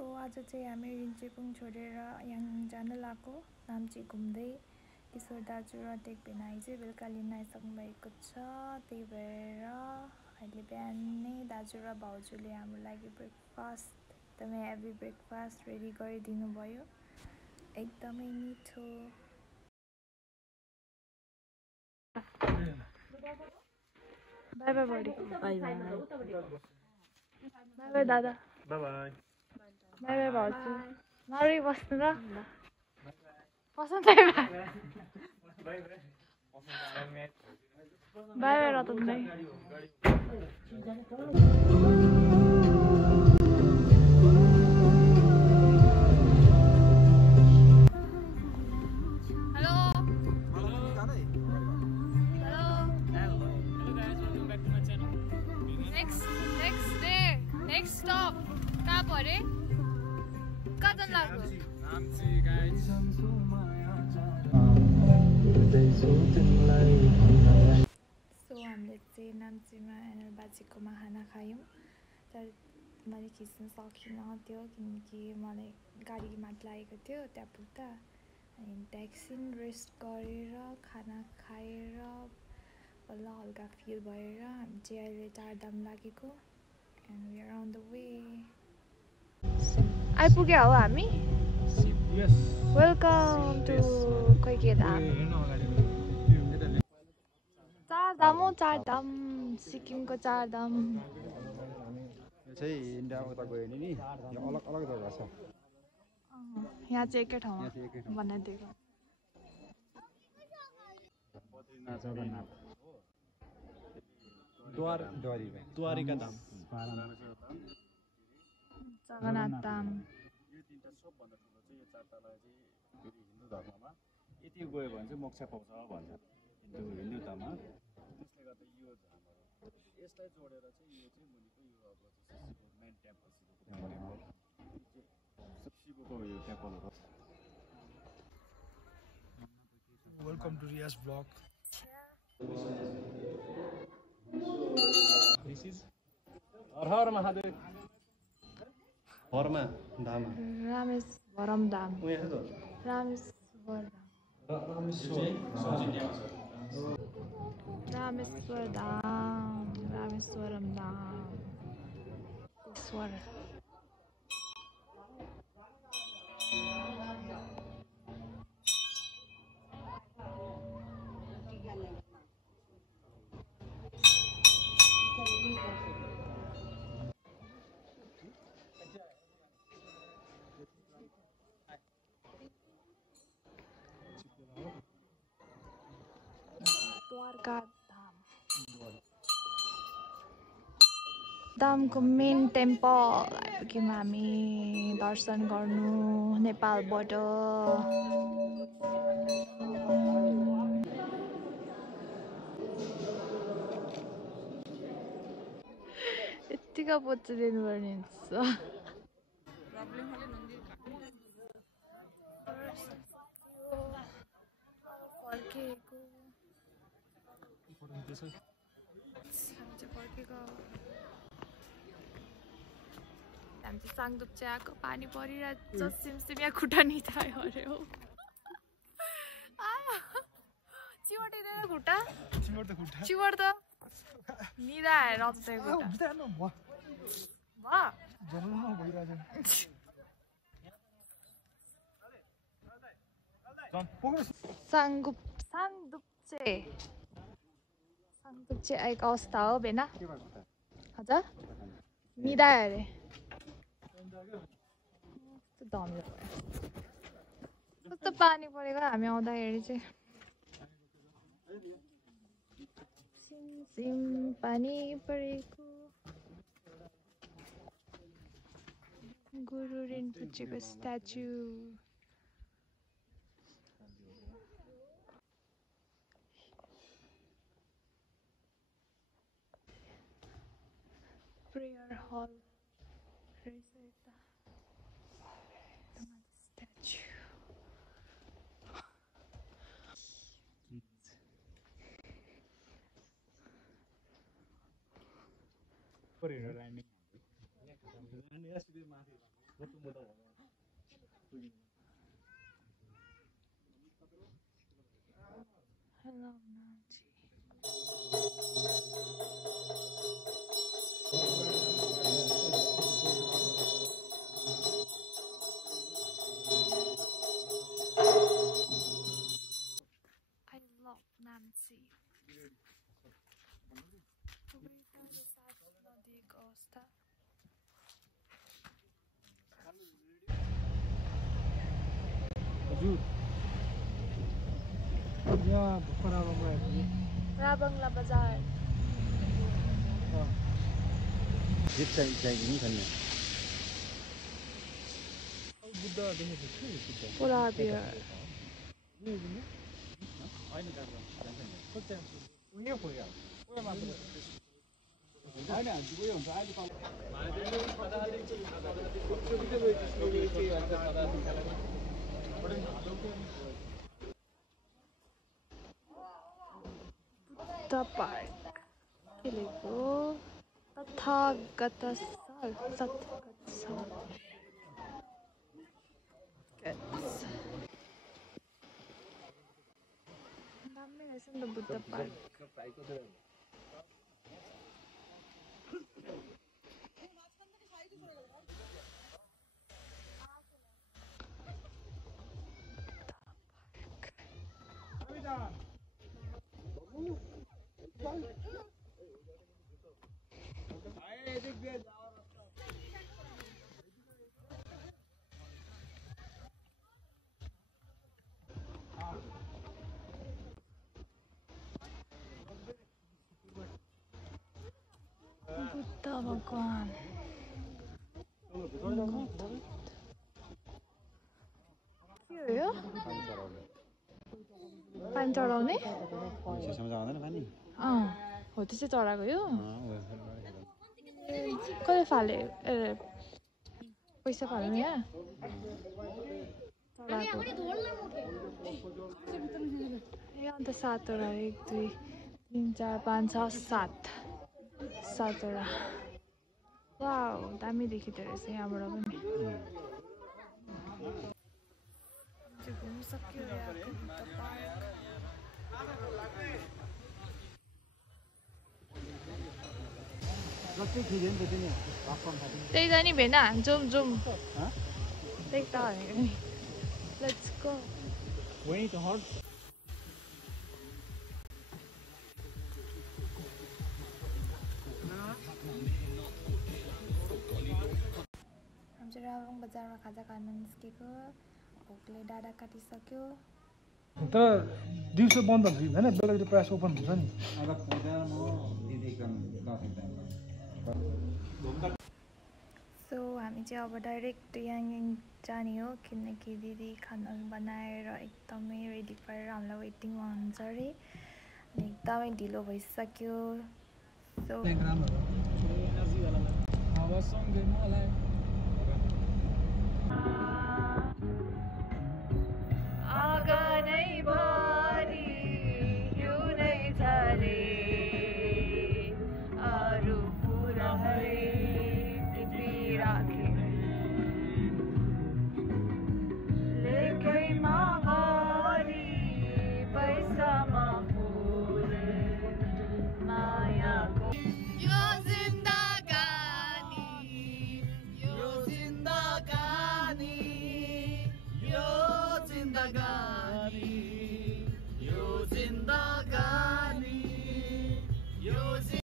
So आज चाहिँ हामी रिन्चेपुङ छोडेर यहाँ जान लागेको नाम्ची घुम्दै। किशोर दाजु र टेक भिनाइ चाहिँ बेलुका लिन आइसक्नु भएको छ। त्यही भएर अहिले बिहानै दाजु र भाउजूले हाम्रो लागि ब्रेकफास्ट एकदमै हेभी ब्रेकफास्ट रेडी गरिदिनु भयो। एकदमै मिठो। Bye bye buddy. Bye bye. Bye bye दादा। Bye bye. बाई बाई भाउजू। नरि बस्नु र। पसन्द bye bye. Bye bye Ratan दाइ। Next stop. कहाँ परे? कहाँ जान लाग्यो? नाम्ची गाइस। सो हामीले चाहिँ नाम्चीमा एनएल बाजेकोमा खाना खायौँ। तर मैले खिच्न सकिनँ त्यो किनकि मलाई गाडी मात लागेको थियो त्यहाँ पुग्दा। अनि एकछिन रेस्ट गरेर खाना खाएर बल्ल हल्का फिल भएर हामी चाहिँ अहिले चारधाम लागेको। And we are on the way. आइपुग्यो हो हामी? Yes. Welcome to कोइकेधाम। चारधाम हो चारधाम, सिक्किमको चारधाम। यो चाहिँ इन्डिया उता गयो नि यो अलग अलग जग्गा छ। यहाँ चाहिँ एकै ठाउँमा बनाइदिएको। जगन्नाथ द्वारिका धाम, जगन्नाथ धाम। यो तीनटा सबभन्दा ठुलो चाहिँ यो चारतला चाहिँ फेरि हिन्दू धर्ममा यति गयो भने चाहिँ मोक्ष पाउँछ भन्छ हिन्दू धर्ममा। त्यसले गर्दा यो धामहरू यसलाई जोडेर चाहिँ यो चाहिँ मुनिको यो अब चाहिँ मेन टेम्पल शिवको यो टेम्पल हो। वेलकम टु रियाज ब्लग। दिस इज हर हर महादेव। हरमा धाम रामेश्वरम धाम। रामेश्वर धाम। रामेश्वरम धाम। ईश्वर। द्वारका धाम। धामको मेन टेम्पल आइपुग्यौँ हामी दर्शन गर्नु नेपालबाट। यत्तिका पोच्चा दिनुपर्ने हुन्छ। हामी चाहिँ साङडुप्चे आएको पानी परिरहेको छ। सिमसिमिया खुट्टा निधायो अरे हो। चिवटिँदैन खुट्टा? चिवट त निधाएर साङडुप्चे आएको अवस्था हो बेना। हजुर निधायो अरे। कस्तो पानी परेको हामी आउँदाखेरि चाहिँ। सिम पानी परेको। गुरु रिम्पोचेको स्ट्याचु। प्रेयर हल रहेछ यता। Statue. Landing Hello, Nancy. I love Nancy. Publicando साथ नदीको अवस्था हजुर यहाँ भर्खर राबङ्ला बजार जिप चाहिएको नि छैन बुद्ध देखेको छु बुद्ध पोलार बियर होइन दाजु कति उयो पुग्यो उयो मात्र होइन उयो हुन्छ अहिले बुद्ध पार्क खेलेको तथागत साल दामी रहेछ नि त बुद्ध पार्क बुद्ध भगवान के हो यो पानी चढाउने हो त्यो चाहिँ चढाएको यो कसले फाले पैसा फाल्नु यहाँ ए अन्त 7वटा 1 2 3 4 5 6 7 7वटा वाउ दामी देखिँदो रहेछ यहाँबाट पनि घुमिसक्यो त्यही त नि भेना जाउँ त्यही त भनेको नि लेट्स गो राबङ बजारमा खाजा खान निस्केको भोकले डाँडा काटिसक्यो तर दिउँसो बन्द हुन्छ होइन बेलुका प्रायः ओपन हुन्छ नि सो हामी चाहिँ अब डाइरेक्ट याङयाङ जाने हो किनकि दिदी खाना बनाएर एकदमै रेडी पारेर हामीलाई वेटिङमा हुन्छ अरे अनि एकदमै ढिलो भइसक्यो सो